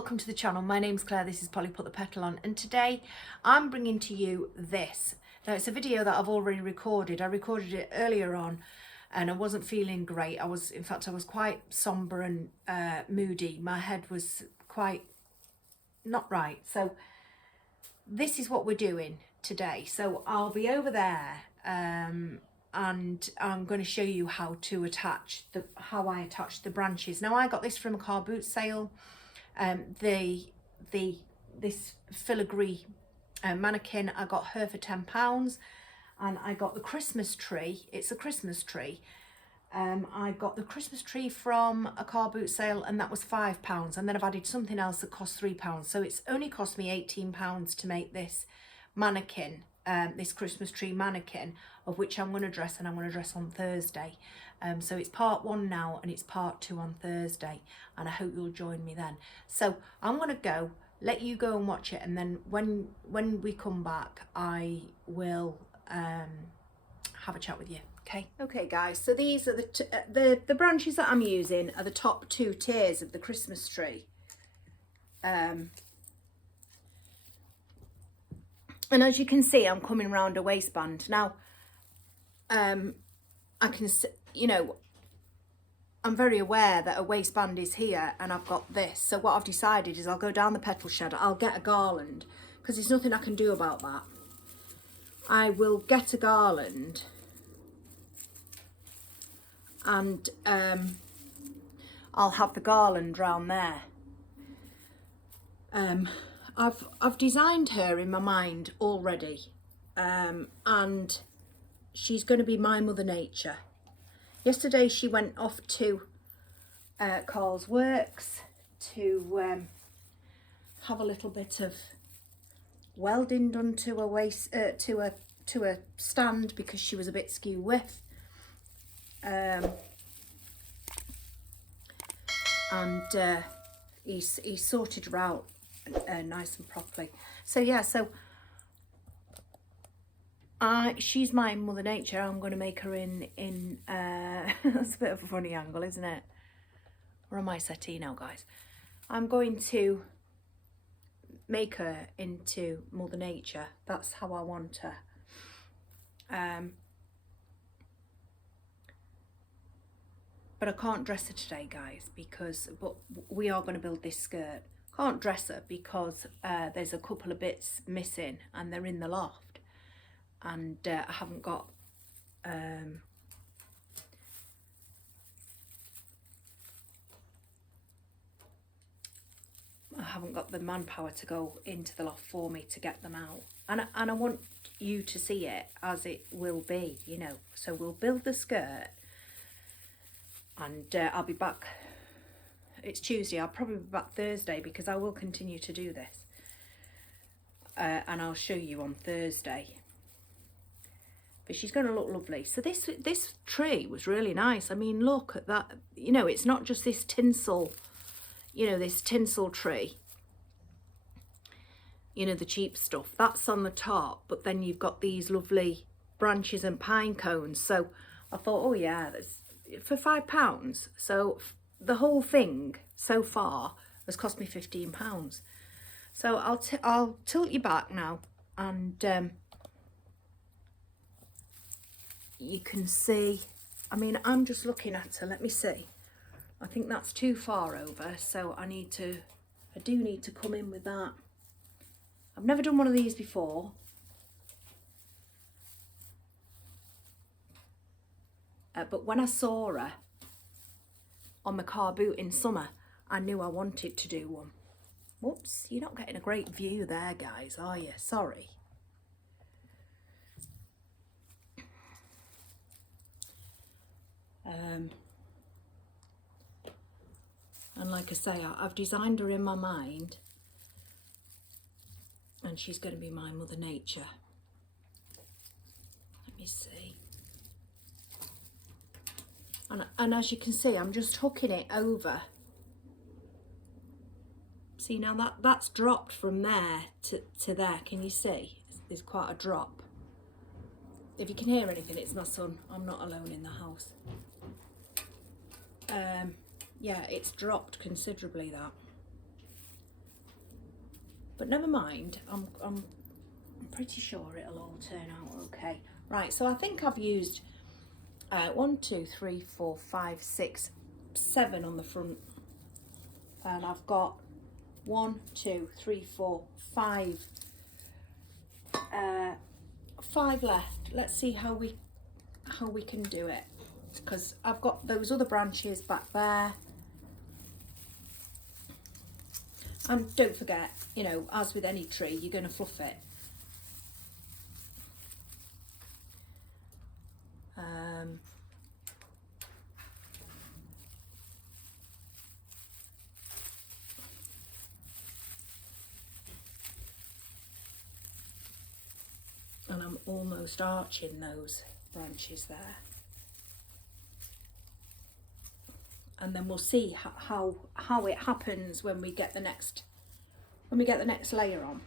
welcome to the channel. My name's Claire, this is Polly Put the Petal On, and today I'm bringing to you this. Now it's a video that I've already recorded. I recorded it earlier on and I wasn't feeling great. I was quite somber and moody. My head was quite not right. So this is what we're doing today. So I'll be over there and I'm going to show you how to attach I attach the branches. Now I got this from a car boot sale. This filigree mannequin, I got her for £10, and I got the Christmas tree. It's a Christmas tree. I got the Christmas tree from a car boot sale, and that was £5, and then I've added something else that cost £3, so it's only cost me £18 to make this mannequin, this Christmas tree mannequin, of which I'm going to dress, and I'm going to dress on Thursday. So it's part 1 now and it's part 2 on Thursday, and I hope you'll join me then. So I'm going to let you go and watch it, and then when we come back I will have a chat with you. Okay guys, so these are the branches that I'm using are the top 2 tiers of the Christmas tree. And as you can see, I'm coming round a waistband. Now I can, you know, I'm very aware that a waistband is here and I've got this. So what I've decided is I'll go down the petal shed, I'll get a garland, because there's nothing I can do about that. I will get a garland and I'll have the garland round there. I've designed her in my mind already, and she's going to be my Mother Nature. Yesterday she went off to Carl's Works to have a little bit of welding done to a waist, to a stand, because she was a bit skew width. And he sorted her out nice and properly. So yeah, so she's my Mother Nature. I'm going to make her in that's a bit of a funny angle, isn't it? We're on my settee now, guys. I'm going to make her into Mother Nature. That's how I want her. But I can't dress her today, guys, but we are going to build this skirt. Can't dress her because there's a couple of bits missing and they're in the loft. And I haven't got the manpower to go into the loft for me to get them out, and I want you to see it as it will be, you know. So we'll build the skirt, and I'll be back. It's Tuesday. I'll probably be back Thursday, because I will continue to do this, and I'll show you on Thursday. But she's going to look lovely. So this tree was really nice. I mean, look at that. You know, it's not just this tinsel, you know, this tinsel tree. You know, the cheap stuff. That's on the top. But then you've got these lovely branches and pine cones. So I thought, oh yeah, that's for £5. So the whole thing so far has cost me £15. So I'll tilt you back now, and you can see, I mean, I'm just looking at her. Let me see. I think that's too far over, so I do need to come in with that. I've never done one of these before. But when I saw her on the car boot in summer, I knew I wanted to do one. Whoops, you're not getting a great view there, guys, are you? Sorry. And like I say, I've designed her in my mind, and she's going to be my Mother Nature. Let me see. And as you can see, I'm just hooking it over. See, now that's dropped from there to there. Can you see? There's quite a drop. If you can hear anything, it's my son. I'm not alone in the house. Yeah, it's dropped considerably, that. but never mind, I'm pretty sure it'll all turn out okay. Right, so I think I've used 1, 2, 3, 4, 5, 6, 7 on the front, and I've got 1, 2, 3, 4, 5 5 left. Let's see how we can do it, because I've got those other branches back there. And don't forget, you know, as with any tree, you're going to fluff it. And I'm almost arching those branches there. And then we'll see how it happens when we get the next layer on.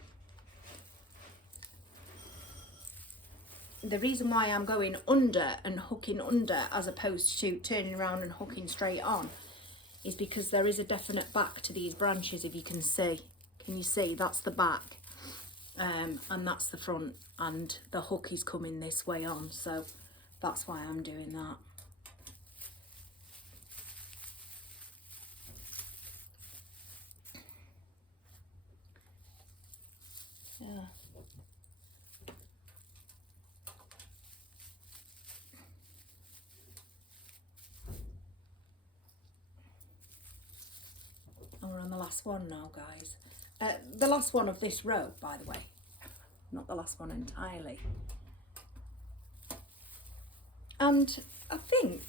The reason why I'm going under and hooking under as opposed to turning around and hooking straight on is because there is a definite back to these branches. If you can see, can you see that's the back, and that's the front, and the hook is coming this way on, so that's why I'm doing that. Yeah. And we're on the last one now, guys. The last one of this row, by the way, not the last one entirely. And I think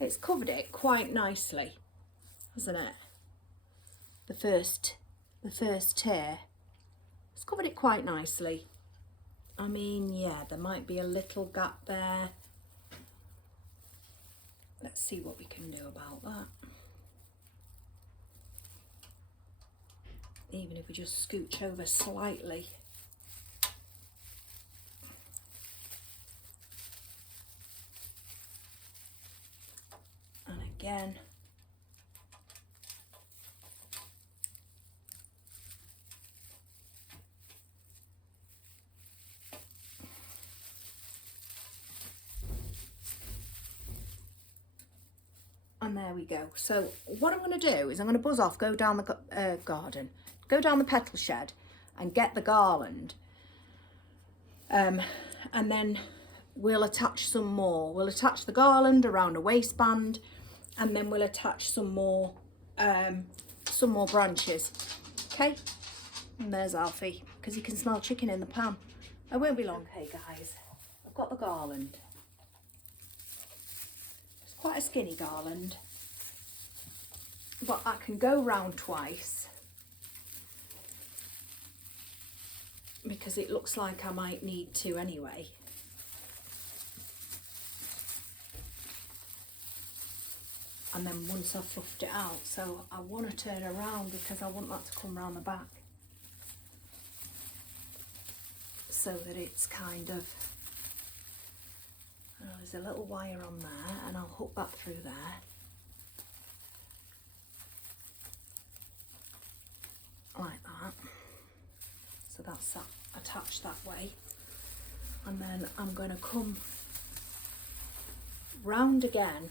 it's covered it quite nicely, hasn't it? The first tier, it's covered it quite nicely. I mean, yeah, there might be a little gap there. Let's see what we can do about that. Even if we just scooch over slightly. And again. And there we go. So what I'm going to do is I'm going to buzz off, go down the garden, go down the petal shed and get the garland, and then we'll attach some more. We'll attach the garland around a waistband, and then we'll attach some more branches. Okay, and there's Alfie, because he can smell chicken in the pan. I won't be long. Hey guys, I've got the garland. It's quite a skinny garland, but I can go round twice because it looks like I might need to anyway. And then once I've fluffed it out, so I want to turn around because I want that to come round the back, so that it's kind of, there's a little wire on there, and I'll hook that through there. Like that. So that's that, attached that way. And then I'm going to come round again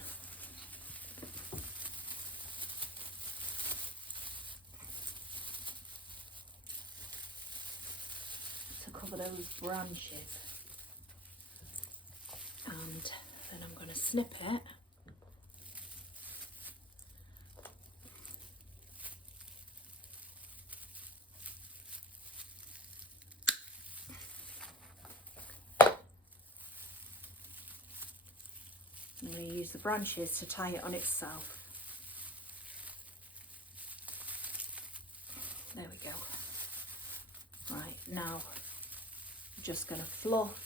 to cover those branches. And then I'm going to snip it. I'm going to use the branches to tie it on itself. There we go. Right, now I'm just going to fluff.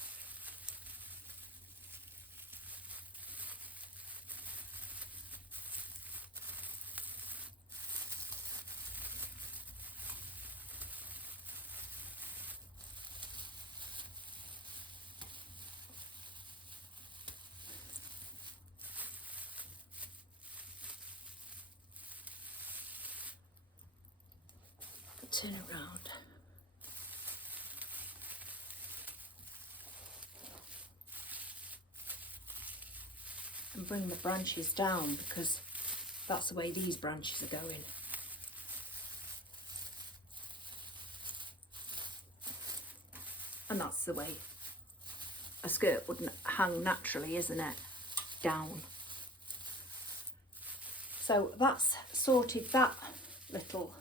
turn it round. And bring the branches down, because that's the way these branches are going. And that's the way a skirt wouldn't hang naturally, isn't it? Down. So that's sorted that little,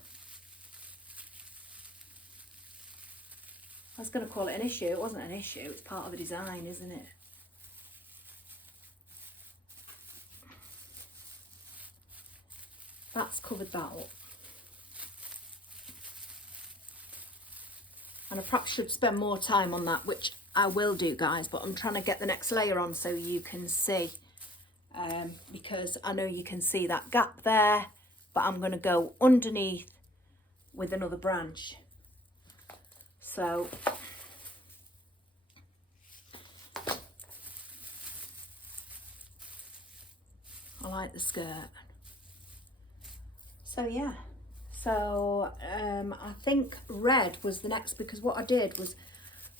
I was going to call it an issue. It wasn't an issue, it's part of the design, isn't it? That's covered that up. And I perhaps should spend more time on that, which I will do, guys, but I'm trying to get the next layer on so you can see, because I know you can see that gap there, but I'm going to go underneath with another branch. So I like the skirt. So yeah, so I think red was the next, because what I did was,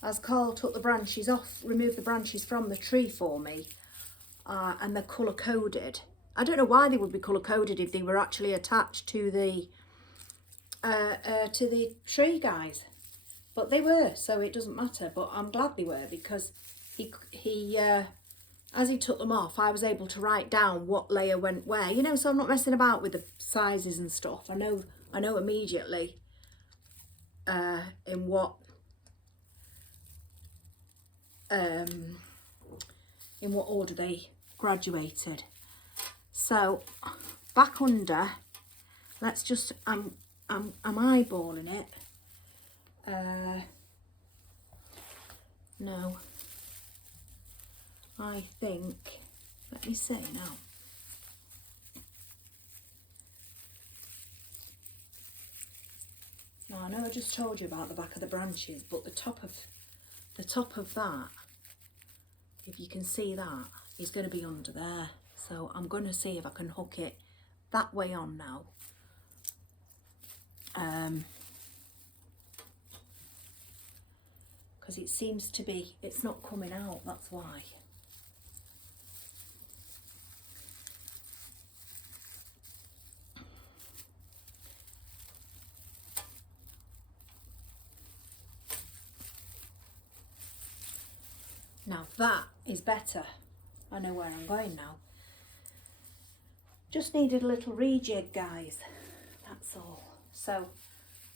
as Carl took the branches off, removed the branches from the tree for me, and they're colour coded. I don't know why they would be colour coded if they were actually attached to the tree, guys, but they were, so it doesn't matter. But I'm glad they were, because he as he took them off, I was able to write down what layer went where, you know, so I'm not messing about with the sizes and stuff. I know immediately in what order they graduated. So back under, let's just, I'm eyeballing it. No, I think, let me see now. Now I know I just told you about the back of the branches, but the top of that, if you can see that, is going to be under there. So I'm going to see if I can hook it that way on now. Because it seems to be, it's not coming out, that's why. Now that is better. I know where I'm going now. Just needed a little rejig, guys. That's all. So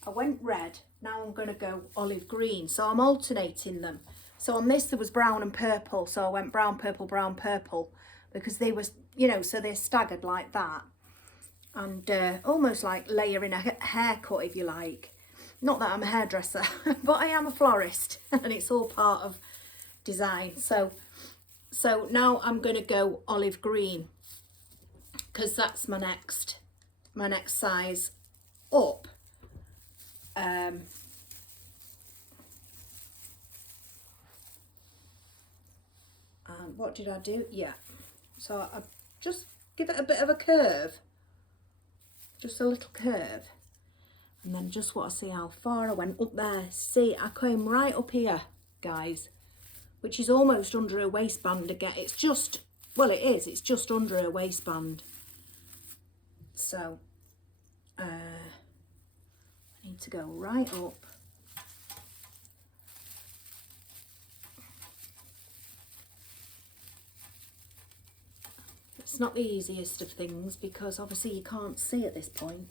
I went red. Now I'm going to go olive green. So I'm alternating them. So on this there was brown and purple. So I went brown, purple, because they were, you know, so they're staggered like that. And almost like layering a haircut, if you like. Not that I'm a hairdresser, but I am a florist, and it's all part of design. So now I'm going to go olive green, because that's my next size up. And what did I do? Yeah, so I just give it a bit of a curve, just a little curve, and then just want to see how far I went up there. See, I came right up here, guys, which is almost under her waistband again. It's just, well, it is, it's just under her waistband. So I need to go right up. It's not the easiest of things, because obviously you can't see at this point.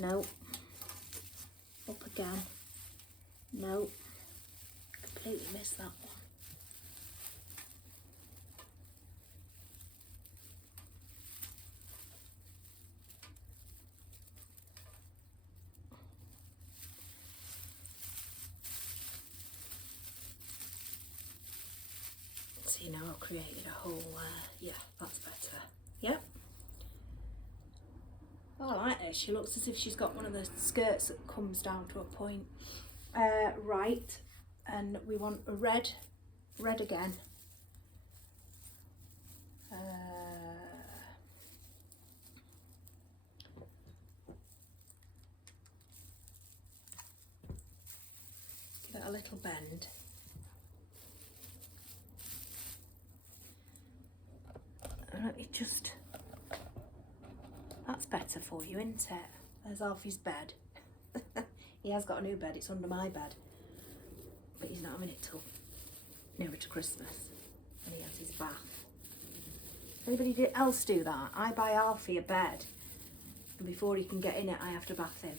No. Up again. No, completely missed that one. See, now I've created a whole, yeah, that's better. Yep. Oh, I like this. She looks as if she's got one of the skirts that comes down to a point. Right, and we want a red again. a little bend. It just, that's better for you, isn't it? There's Alfie's bed. He has got a new bed, it's under my bed. But he's not having it till nearer to Christmas. And he has his bath. Anybody else do that? I buy Alfie a bed, and before he can get in it, I have to bath him.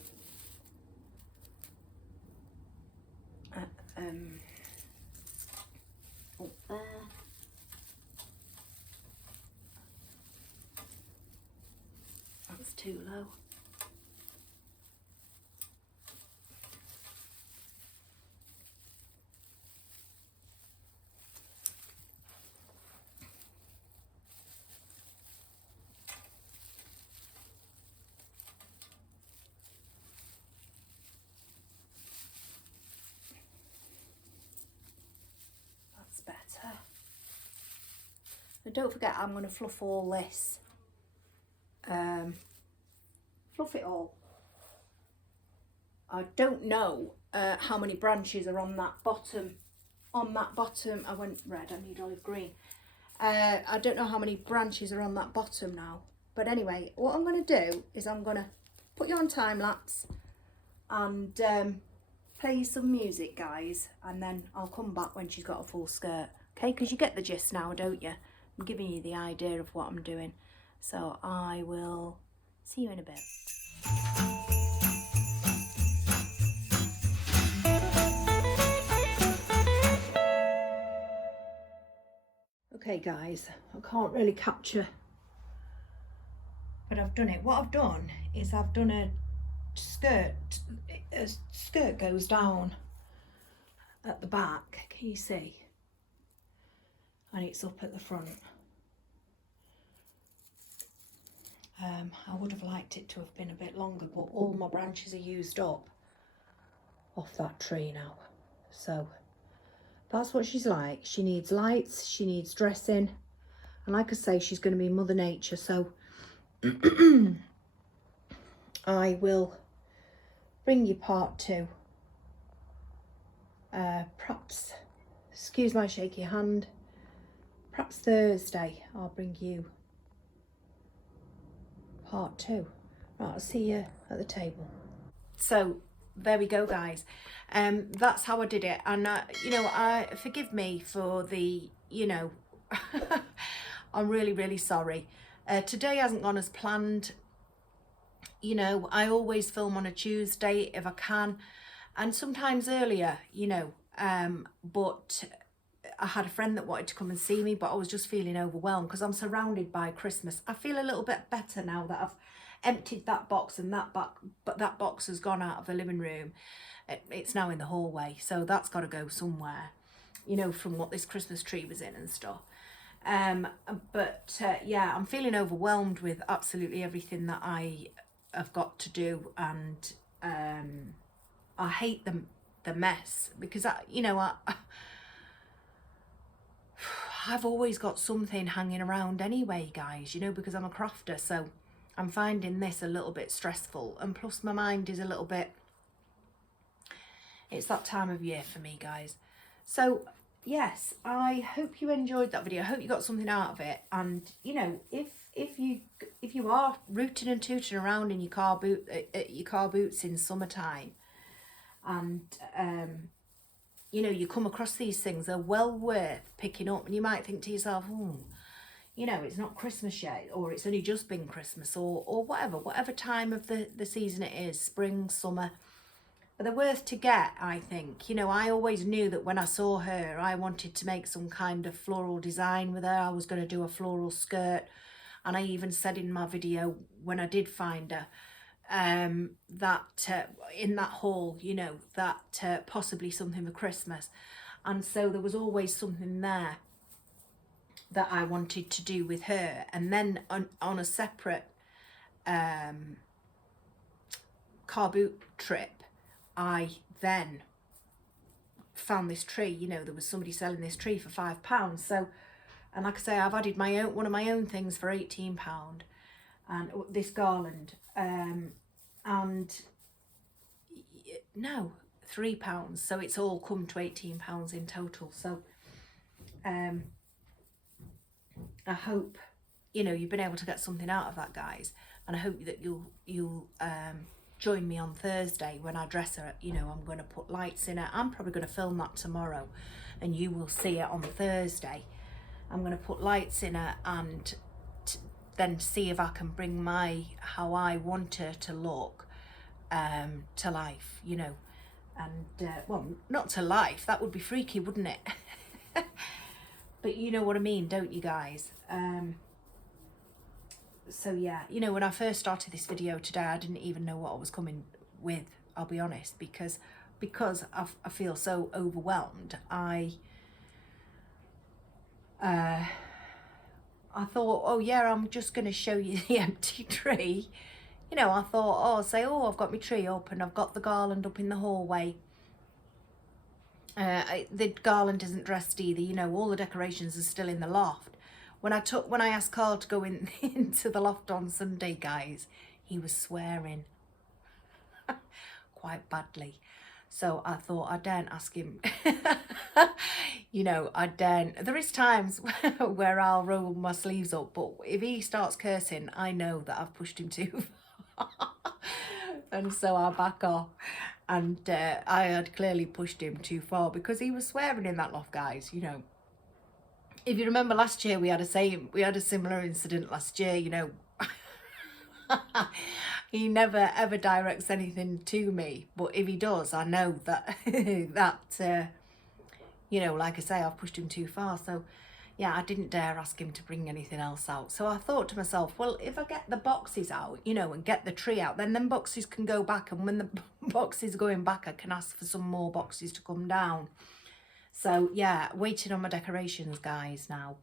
Up there. That's too low. Better. And don't forget, I'm going to fluff all this. Fluff it all. I don't know how many branches are on that bottom. I went red, I need olive green. I don't know how many branches are on that bottom now. But anyway, what I'm going to do is I'm going to put you on time lapse and play you some music, guys, and then I'll come back when she's got a full skirt. Okay, because you get the gist now, don't you? I'm giving you the idea of what I'm doing. So I will see you in a bit. Okay guys, I can't really capture, but I've done it. What I've done is I've done a skirt goes down at the back, can you see? And it's up at the front. I would have liked it to have been a bit longer, but all my branches are used up off that tree now. So that's what she's like. She needs lights, she needs dressing, and like I say, she's going to be Mother Nature, so I will bring you part 2. Perhaps, excuse my shaky hand, perhaps Thursday I'll bring you part 2. Right, I'll see you at the table. So there we go, guys. That's how I did it, and you know, forgive me for the, you know, I'm really sorry. Today hasn't gone as planned. You know, I always film on a Tuesday if I can, and sometimes earlier, you know, but I had a friend that wanted to come and see me, but I was just feeling overwhelmed because I'm surrounded by Christmas. I feel a little bit better now that I've emptied that box, and that box has gone out of the living room. It's now in the hallway, so that's got to go somewhere, you know, from what this Christmas tree was in and stuff. Yeah, I'm feeling overwhelmed with absolutely everything that I have got to do, and I hate the mess, because I've always got something hanging around anyway, guys, you know, because I'm a crafter, so I'm finding this a little bit stressful, and plus my mind is a little bit, it's that time of year for me, guys. So yes, I hope you enjoyed that video. I hope you got something out of it, and you know, if you are rooting and tooting around in your car boots in summertime, and you know, you come across these things, they're well worth picking up, and you might think to yourself, you know, it's not Christmas yet, or it's only just been Christmas, or whatever time of the season it is, spring, summer, but they're worth to get, I think. You know, I always knew that when I saw her, I wanted to make some kind of floral design with her. I was going to do a floral skirt, and I even said in my video when I did find her, that in that haul, you know, that possibly something for Christmas. And so there was always something there that I wanted to do with her. And then on a separate car boot trip, I then found this tree. You know, there was somebody selling this tree for £5. So, and like I say, I've added one of my own things for £18, and this garland, and no, £3, so it's all come to £18 in total. So I hope, you know, you've been able to get something out of that, guys, and I hope that you'll join me on Thursday when I dress her. You know, I'm going to put lights in it. I'm probably going to film that tomorrow and you will see it on Thursday. I'm going to put lights in her and then see if I can bring how I want her to look to life, you know. And well, not to life, that would be freaky, wouldn't it? But you know what I mean, don't you, guys? So yeah, you know, when I first started this video today, I didn't even know what I was coming with, I'll be honest, because I feel so overwhelmed. I thought, oh yeah, I'm just going to show you the empty tree. You know, I thought, oh, say, oh, I've got my tree up and I've got the garland up in the hallway. The garland isn't dressed either, you know, all the decorations are still in the loft. When I asked Carl to go into the loft on Sunday, guys, he was swearing quite badly. So I thought I daren't ask him. You know, I daren't. There is times where I'll roll my sleeves up, but if he starts cursing, I know that I've pushed him too far. And so I back off. And I had clearly pushed him too far because he was swearing in that loft, guys, you know. If you remember last year, we had a similar incident last year, you know. He never ever directs anything to me, but if he does, I know that you know, like I say, I've pushed him too far. So yeah, I didn't dare ask him to bring anything else out. So I thought to myself, well, if I get the boxes out, you know, and get the tree out, then them boxes can go back, and when the boxes are going back, I can ask for some more boxes to come down. So yeah, waiting on my decorations, guys, now.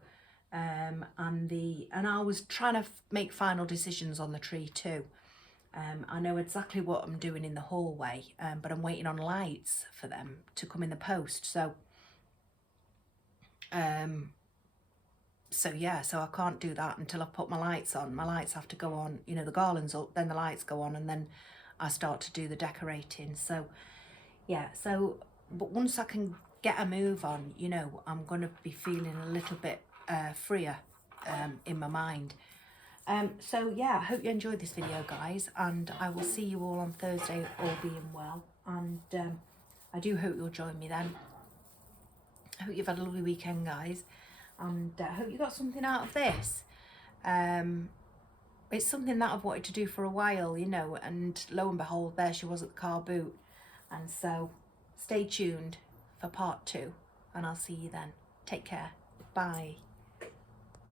And I was trying to make final decisions on the tree too. I know exactly what I'm doing in the hallway, but I'm waiting on lights for them to come in the post. So yeah, so I can't do that until I put my lights on. My lights have to go on, you know, the garland's up, then the lights go on, and then I start to do the decorating. So yeah, so but once I can get a move on, you know, I'm going to be feeling a little bit freer in my mind. So yeah, I hope you enjoyed this video, guys, and I will see you all on Thursday, all being well. And I do hope you'll join me then. I hope you've had a lovely weekend, guys, and I hope you got something out of this. It's something that I've wanted to do for a while, you know, and lo and behold, there she was at the car boot. And so stay tuned for part 2, and I'll see you then. Take care. Bye.